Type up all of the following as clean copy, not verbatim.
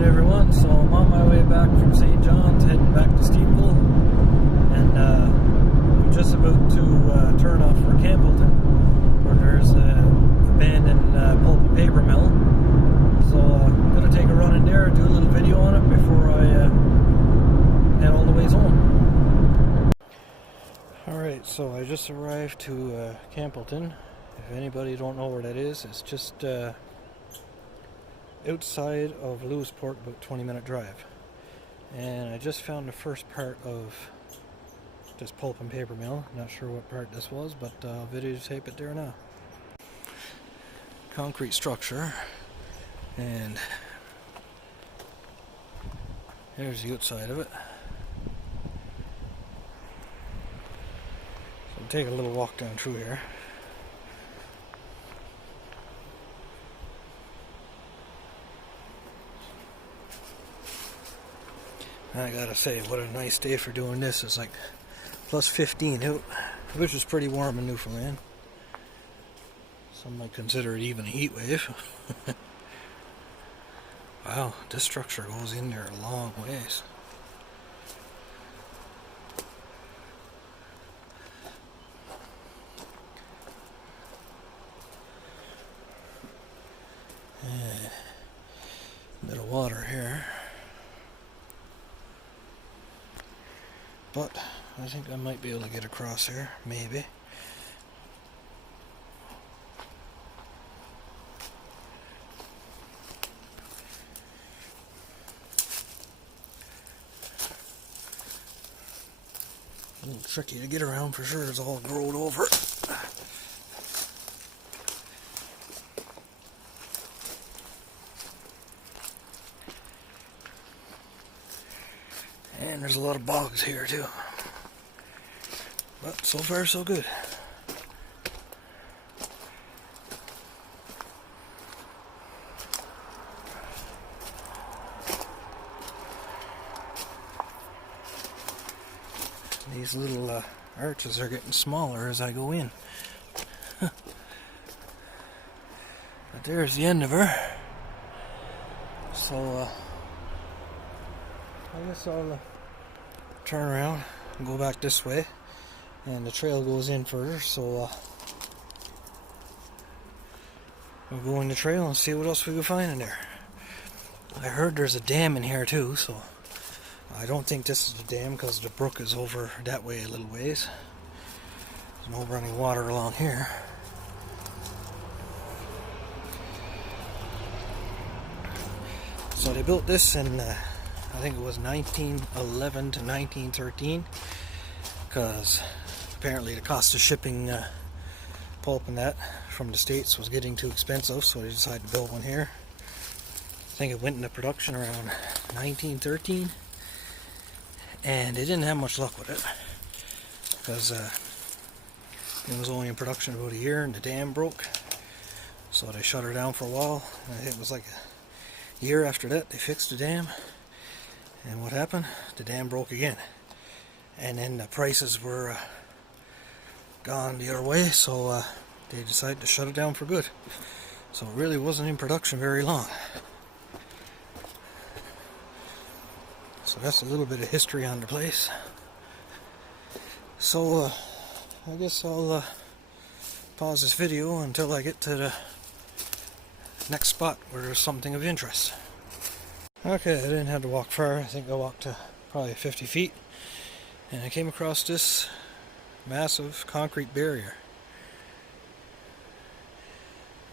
Alright everyone, so I'm on my way back from St. John's, heading back to Steeple, and I'm just about to turn off for Campbellton, where there's an abandoned pulp and paper mill. So I'm going to take a run in there, do a little video on it before I head all the ways home. Alright, so I just arrived to Campbellton. If anybody don't know where that is, it's just outside of Lewisport, about 20-minute drive. And I just found the first part of this pulp and paper mill. Not sure what part this was, but I'll videotape it there now. Concrete structure, and here's the outside of it. So take a little walk down through here. And I gotta say, what a nice day for doing this. It's like plus 15 out, which is pretty warm in Newfoundland. Some might consider it even a heat wave. Wow, this structure goes in there a long ways. Yeah. Bit of water here. But I think I might be able to get across here, maybe. A little tricky to get around for sure, it's all grown over. And there's a lot of bogs here too. But so far so good. These little arches are getting smaller as I go in. But there's the end of her. So I guess I'll turn around and go back this way, and the trail goes in further, so we'll go in the trail and see what else we can find in there. I heard there's a dam in here too, so I don't think this is a dam because the brook is over that way a little ways. There's no running water along here. So they built this in I think it was 1911 to 1913, because apparently the cost of shipping pulp and that from the States was getting too expensive, so they decided to build one here. I think it went into production around 1913, and they didn't have much luck with it, because it was only in production about a year and the dam broke, so they shut her down for a while. And it was like a year after that they fixed the dam. And what happened? The dam broke again. And then the prices were gone the other way, so they decided to shut it down for good. So it really wasn't in production very long. So that's a little bit of history on the place. So I guess I'll pause this video until I get to the next spot where there's something of interest. Okay, I didn't have to walk far. I think I walked probably 50 feet, and I came across this massive concrete barrier.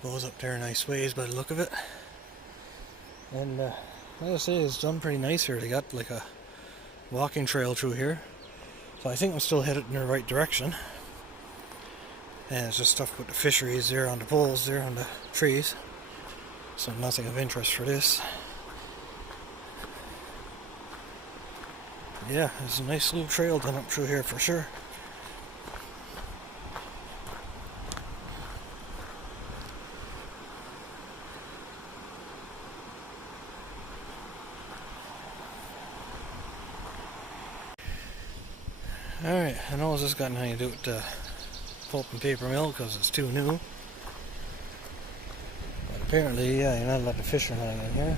Goes up there nice ways by the look of it, and like I say, it's done pretty nice here. They got like a walking trail through here, so I think I'm still headed in the right direction. And it's just stuff with the fisheries there on the poles there on the trees, so nothing of interest for this. Yeah, there's a nice little trail done up through here for sure. Alright, I know this has got nothing to do with the pulp and paper mill because it's too new. But apparently, yeah, you're not allowed to fish or anything in here.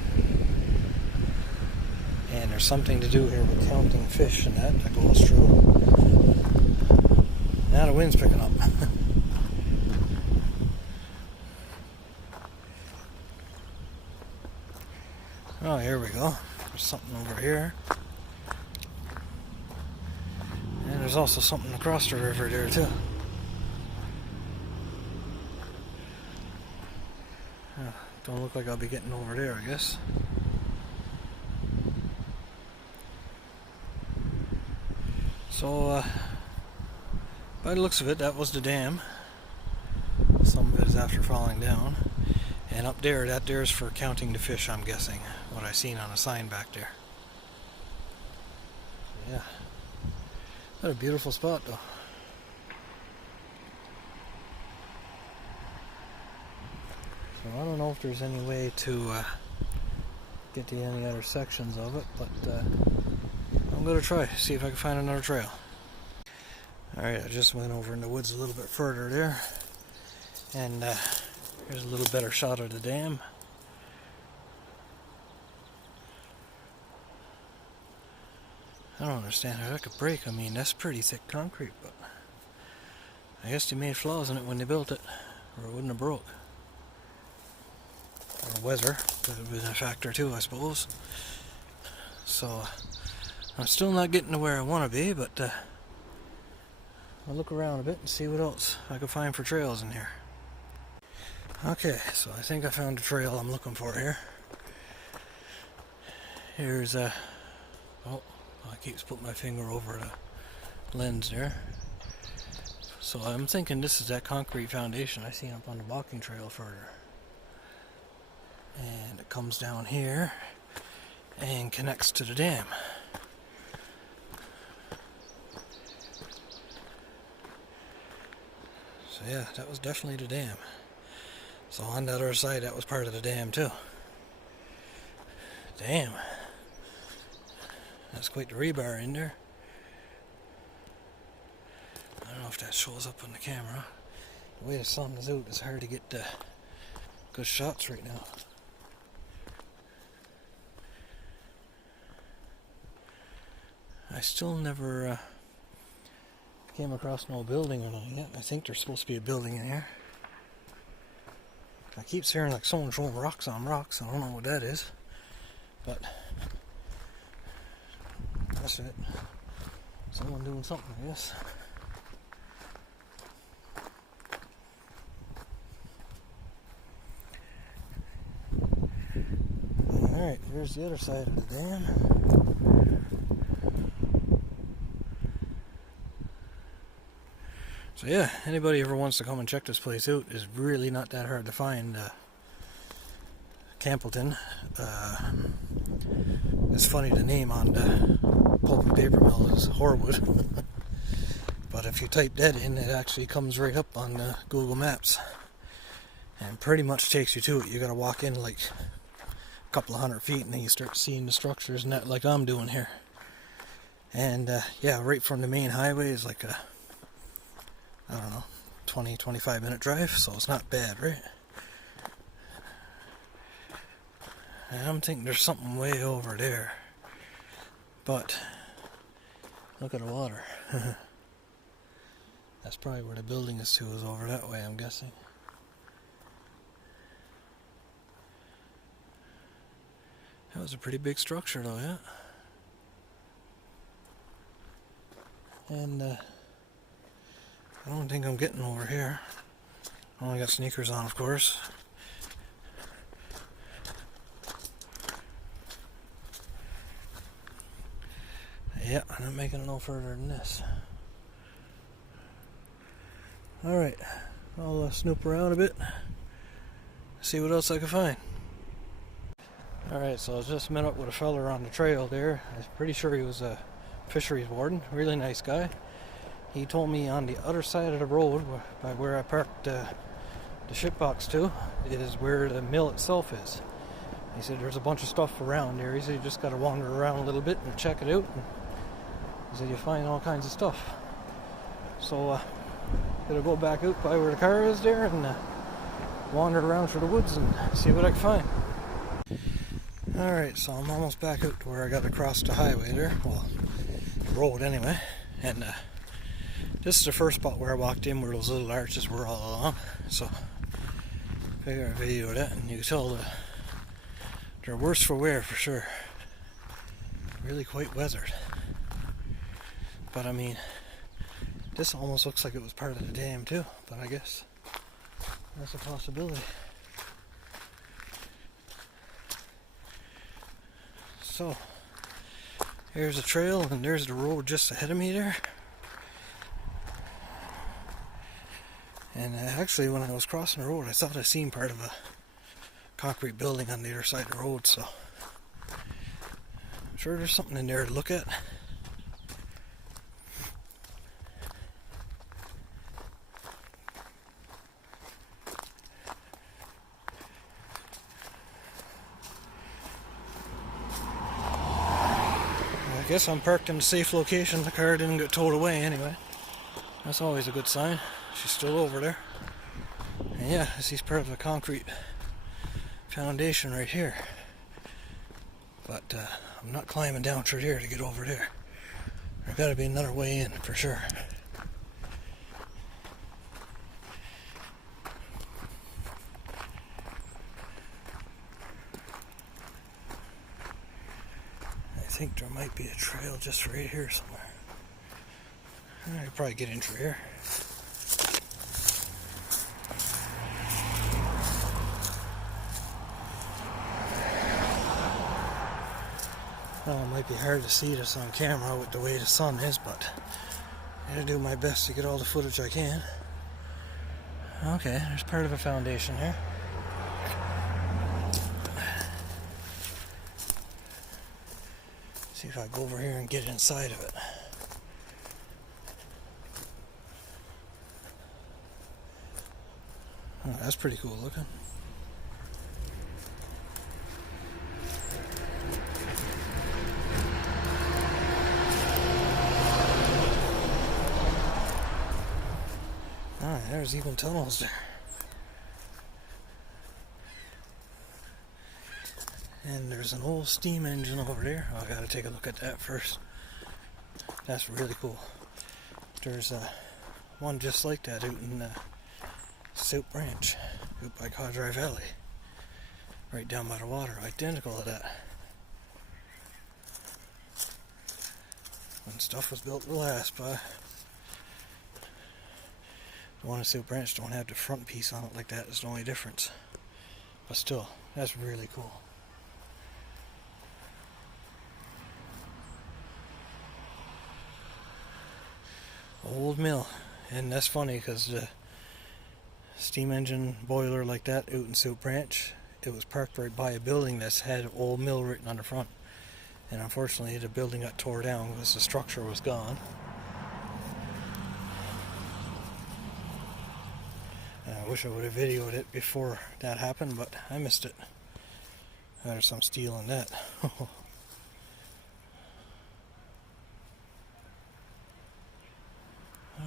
And there's something to do here with counting fish and that goes through. Now the wind's picking up. Oh, here we go. There's something over here. And there's also something across the river there too. Don't look like I'll be getting over there, I guess. So, by the looks of it, that was the dam. Some of it is after falling down. And up there, that there's for counting the fish, I'm guessing. What I seen on a sign back there. Yeah. What a beautiful spot, though. So I don't know if there's any way to get to any other sections of it, but I'm going to try, see if I can find another trail. Alright, I just went over in the woods a little bit further there, and here's a little better shot of the dam. I don't understand how that could break. I mean, that's pretty thick concrete, but I guess they made flaws in it when they built it, or it wouldn't have broke. Or weather could have been a factor too, I suppose. So I'm still not getting to where I want to be, but I'll look around a bit and see what else I can find for trails in here. Okay, so I think I found the trail I'm looking for here. Here's oh, I keep putting my finger over the lens there. So I'm thinking this is that concrete foundation I seen up on the walking trail further. And it comes down here and connects to the dam. So yeah, that was definitely the dam. So on the other side, that was part of the dam too. Damn. That's quite the rebar in there. I don't know if that shows up on the camera. The way the sun is out, it's hard to get good shots right now. I still never came across no building or nothing yet. I think there's supposed to be a building in here. I keep hearing like someone throwing rocks on rocks. I don't know what that is, but that's it. Someone doing something, I guess. Alright, here's the other side of the dam. So yeah, anybody ever wants to come and check this place out, is really not that hard to find. Campbellton. It's funny, the name on the pulp and paper mill is Horwood. But if you type that in, it actually comes right up on Google Maps. And pretty much takes you to it. You gotta walk in like a couple of 100 feet and then you start seeing the structures and that, like I'm doing here. And yeah, right from the main highway is like a, I don't know, 20-25 minute drive, so it's not bad, right? And I'm thinking there's something way over there, but look at the water. That's probably where the building is to, is over that way, I'm guessing. That was a pretty big structure though, yeah? And I don't think I'm getting over here. I only got sneakers on, of course. Yeah, I'm not making it no further than this. Alright, I'll snoop around a bit, see what else I can find. Alright, so I just met up with a fella on the trail there. I'm pretty sure he was a fisheries warden, really nice guy. He told me on the other side of the road, by where I parked the ship box to, is where the mill itself is. He said there's a bunch of stuff around there. He said you just got to wander around a little bit and check it out. And he said you find all kinds of stuff. So gonna go back out by where the car is there and wander around through the woods and see what I can find. Alright, so I'm almost back out to where I got to cross the highway there. Well, road anyway. And this is the first spot where I walked in where those little arches were all along. So I figured I'd video that, and you can tell they're worse for wear for sure. Really quite weathered. But I mean, this almost looks like it was part of the dam too, but I guess that's a possibility. So, here's the trail, and there's the road just ahead of me there. And actually, when I was crossing the road, I thought I seen part of a concrete building on the other side of the road, so I'm sure there's something in there to look at. I guess I'm parked in a safe location. The car didn't get towed away anyway. That's always a good sign. She's still over there. And yeah, I see part of a concrete foundation right here. But I'm not climbing down through here to get over there. There's got to be another way in for sure. I think there might be a trail just right here somewhere. I could probably get in through here. Well, it might be hard to see this on camera with the way the sun is, but I'm going to do my best to get all the footage I can. Okay, there's part of a foundation here. See if I go over here and get inside of it. Oh, that's pretty cool looking. Alright, there's even tunnels there. And there's an old steam engine over there. Oh, I gotta take a look at that first. That's really cool. There's one just like that out in South Branch, out by Caudry Valley. Right down by the water, identical to that. When stuff was built to last, but the one in South Branch don't have the front piece on it like that. It's the only difference. But still, that's really cool. Old mill, and that's funny because the steam engine boiler like that out in South Branch, it was parked right by a building that's had old mill written on the front, and unfortunately the building got tore down because the structure was gone. And I wish I would have videoed it before that happened, but I missed it. There's some steel in that.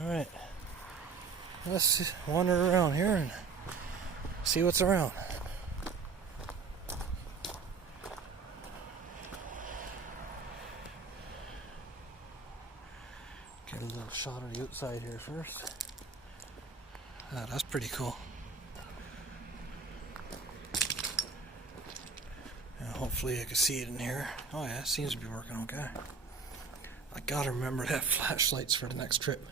Alright, let's wander around here and see what's around. Get a little shot of the outside here first. Ah, that's pretty cool. Hopefully I can see it in here. Oh yeah, it seems to be working okay. I gotta remember to have flashlights for the next trip.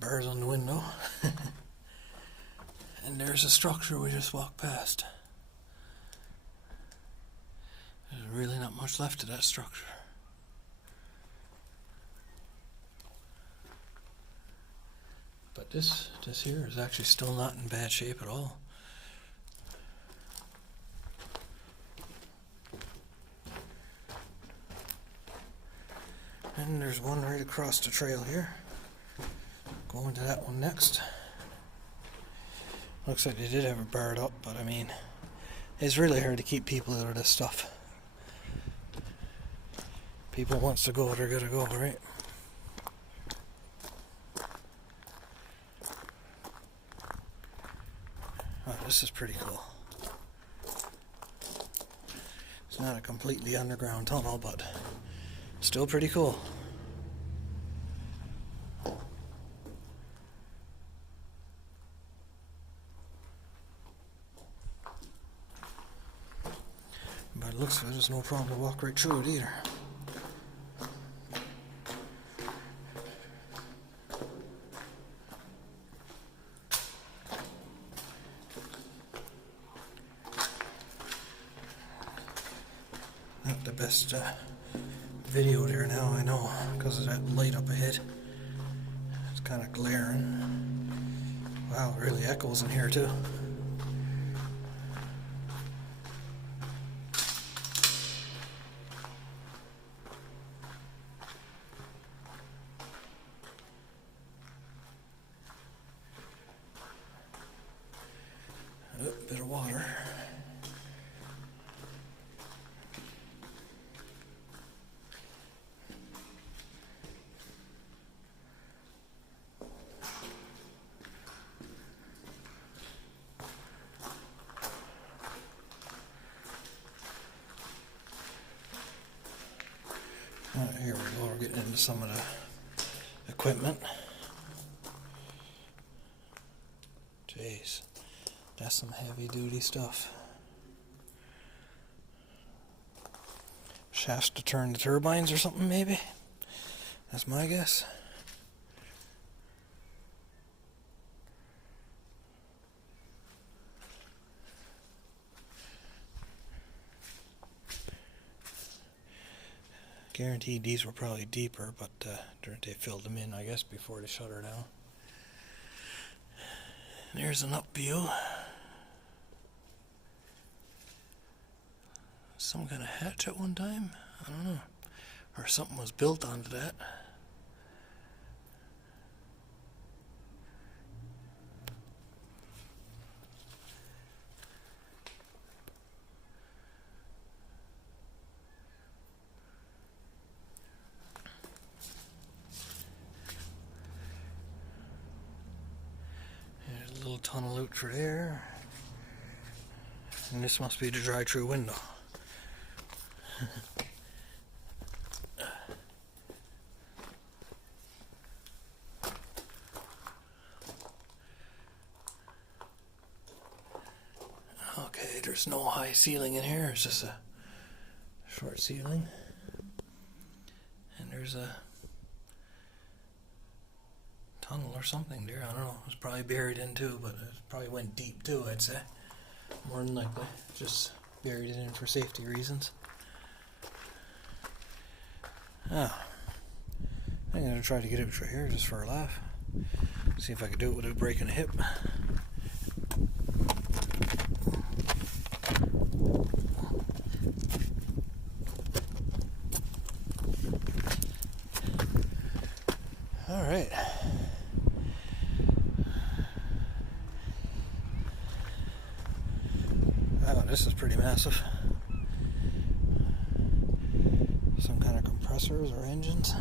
Bars on the window. And there's a structure we just walked past. There's really not much left of that structure. But this here is actually still not in bad shape at all. And there's one right across the trail here. Going to that one next. Looks like they did have it barred up, but I mean, It's really hard to keep people out of this stuff. People wants to go, they're gonna go, right? Oh, this is pretty cool. It's not a completely underground tunnel, but still pretty cool. But it looks like there's no problem to walk right through it either. Not the best video there now, I know, because of that light up ahead. It's kind of glaring. Wow, it really echoes in here too. A bit of water. Here we go, we're getting into some of the equipment. Jeez, that's some heavy duty stuff. Shafts to turn the turbines or something, maybe? That's my guess. Guaranteed these were probably deeper, but they filled them in, I guess, before they shut her down. There's an up view. Some kind of hatch at one time? I don't know. Or something was built onto that. Tunnel out for there, and this must be the drive-through window. Okay, there's no high ceiling in here, it's just a short ceiling, and there's a tunnel or something there, I don't know, it was probably buried in too, but it probably went deep too, I'd say, more than likely, just buried it in for safety reasons. I'm going to try to get it through here just for a laugh, see if I can do it without breaking a hip. Alright. Oh, this is pretty massive. Some kind of compressors or engines.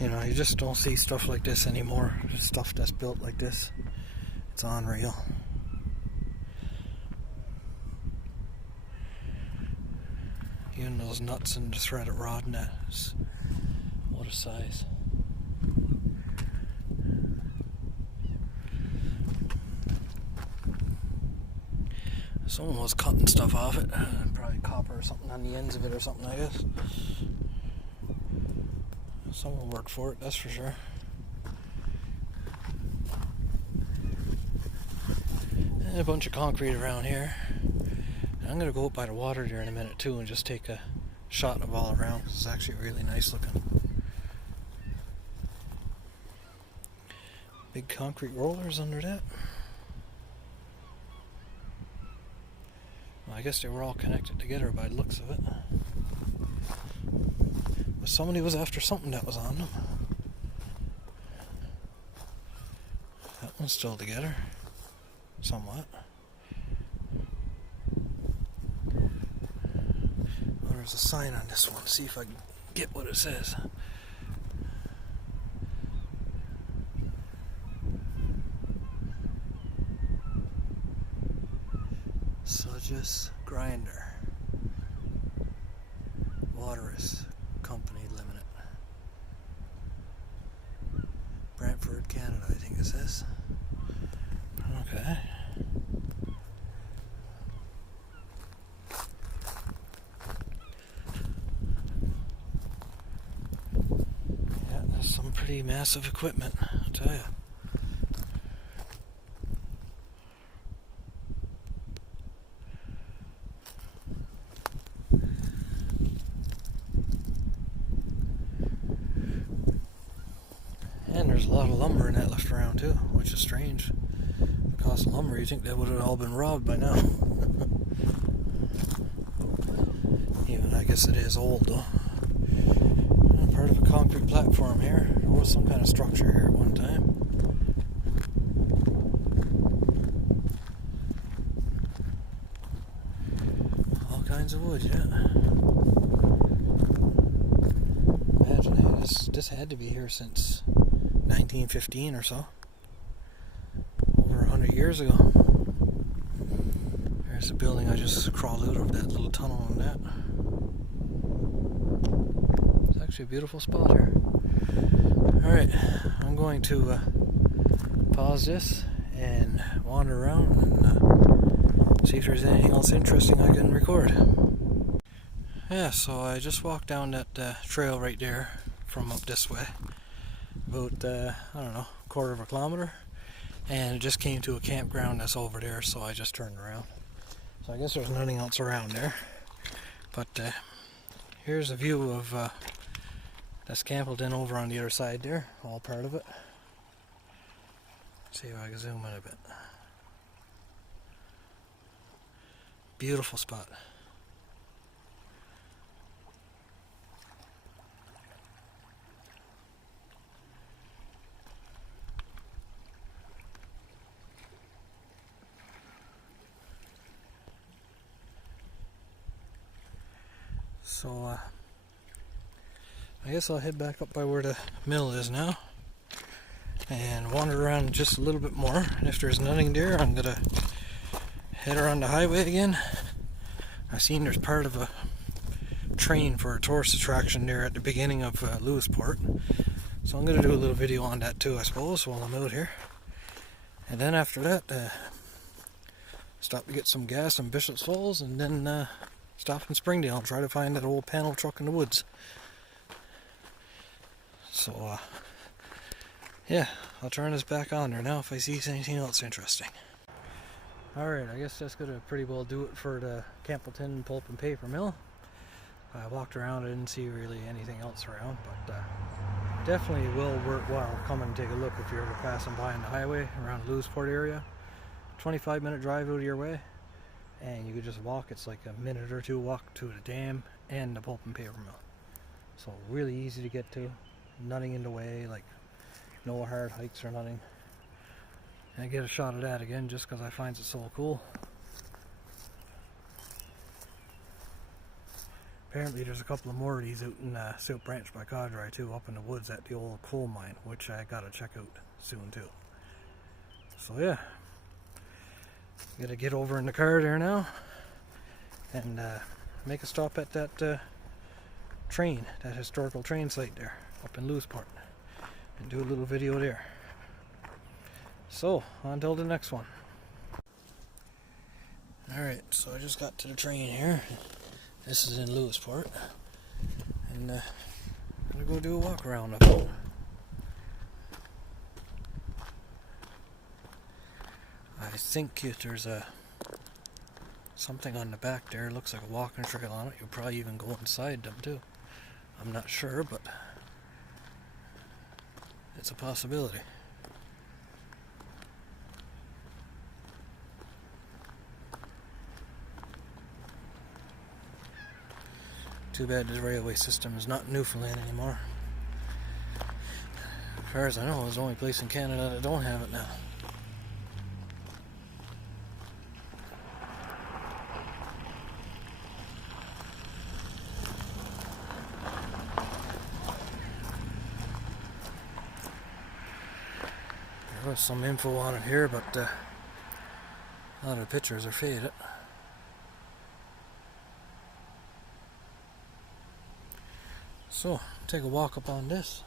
You know, you just don't see stuff like this anymore. Just stuff that's built like this. It's unreal. Even those nuts and the threaded rod and that. What a size. Someone was cutting stuff off it. Probably copper or something on the ends of it or something, I guess. Someone worked for it, that's for sure. And a bunch of concrete around here. I'm going to go up by the water there in a minute too and just take a shot of all around. It's actually really nice looking. Big concrete rollers under that. I guess they were all connected together by the looks of it. But somebody was after something that was on them. That one's still together. Somewhat. Oh, there's a sign on this one. See if I can get what it says. Sudges Grinder, Waterous Company Limited, Brantford, Canada, I think it says. Okay. Yeah, that's some pretty massive equipment, I'll tell you. And there's a lot of lumber in that left around too, which is strange. The cost of lumber, you think they would have all been robbed by now. Even I guess it is old though. Part of a concrete platform here. There was some kind of structure here at one time. All kinds of wood, yeah. Imagine, hey, this had to be here since 1915 or so. Over 100 years ago. There's a building I just crawled out of, that little tunnel on that. It's actually a beautiful spot here. Alright, I'm going to pause this and wander around and see if there's anything else interesting I can record. Yeah, so I just walked down that trail right there from up this way. About, I don't know, a quarter of a kilometer, and it just came to a campground that's over there, so I just turned around. So I guess there's nothing else around there, but here's a view of that's Campbellton over on the other side there, all part of it. See if I can zoom in a bit. Beautiful spot. So I guess I'll head back up by where the mill is now and wander around just a little bit more, and if there's nothing there I'm gonna head around the highway again. I've seen there's part of a train for a tourist attraction there at the beginning of Lewisport, so I'm gonna do a little video on that too, I suppose, while I'm out here. And then after that stop to get some gas in Bishop's Falls, and then stop in Springdale and try to find that old panel truck in the woods. So, yeah, I'll turn this back on there now if I see anything else interesting. Alright, I guess that's going to pretty well do it for the Campbellton Pulp and Paper Mill. I walked around, I didn't see really anything else around, but definitely well worthwhile come and take a look if you're ever passing by on the highway around the Lewisport area. 25-minute drive out of your way. And you could just walk, it's like a minute or two walk to the dam and the pulp and paper mill. So really easy to get to, nothing in the way, like no hard hikes or nothing. And I get a shot of that again just because I find it so cool. Apparently there's a couple of more of these out in South Branch by Codry too, up in the woods at the old coal mine, which I gotta check out soon too. So yeah. Gotta get over in the car there now and make a stop at that train, that historical train site there up in Lewisport, and do a little video there. So, until the next one. Alright, so I just got to the train here. This is in Lewisport, and I'm gonna go do a walk around up there. I think if there's something on the back there, looks like a walking trail on it. You'll probably even go inside them too. I'm not sure, but it's a possibility. Too bad the railway system is not in Newfoundland anymore. As far as I know, it's the only place in Canada that don't have it now. There's some info on it here, but a lot of the pictures are faded. So, take a walk up on this.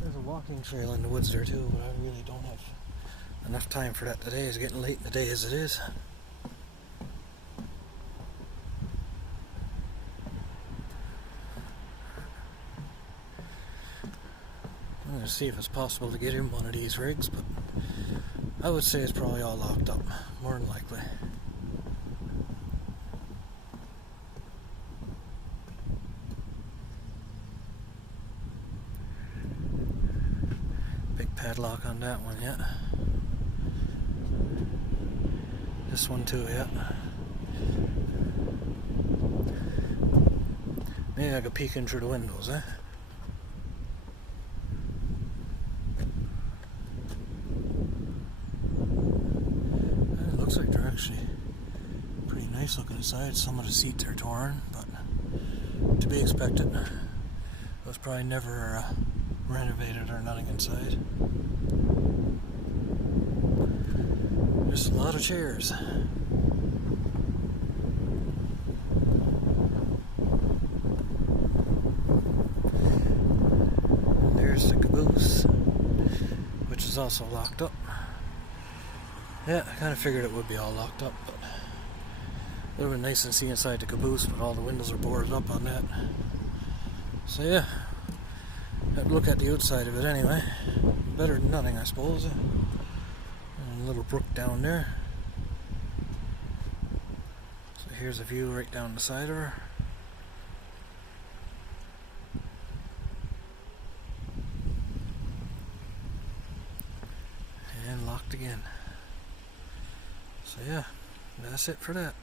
There's a walking trail in the woods there too, but I really don't have enough time for that today. It's getting late in the day as it is. I'm going to see if it's possible to get in one of these rigs, but I would say it's probably all locked up, more than likely. Big padlock on that one yet. This one too yet. Maybe I could peek in through the windows, eh? It looks like they're actually pretty nice looking inside. Some of the seats are torn, but to be expected. It was probably never renovated or nothing inside. Just a lot of chairs. And there's the caboose, which is also locked up. Yeah, I kind of figured it would be all locked up, but it would have been nice to see inside the caboose, but all the windows are boarded up on that. So yeah, have a look at the outside of it anyway. Better than nothing, I suppose. And a little brook down there. So here's a view right down the side of her. And locked again. So yeah, that's it for that.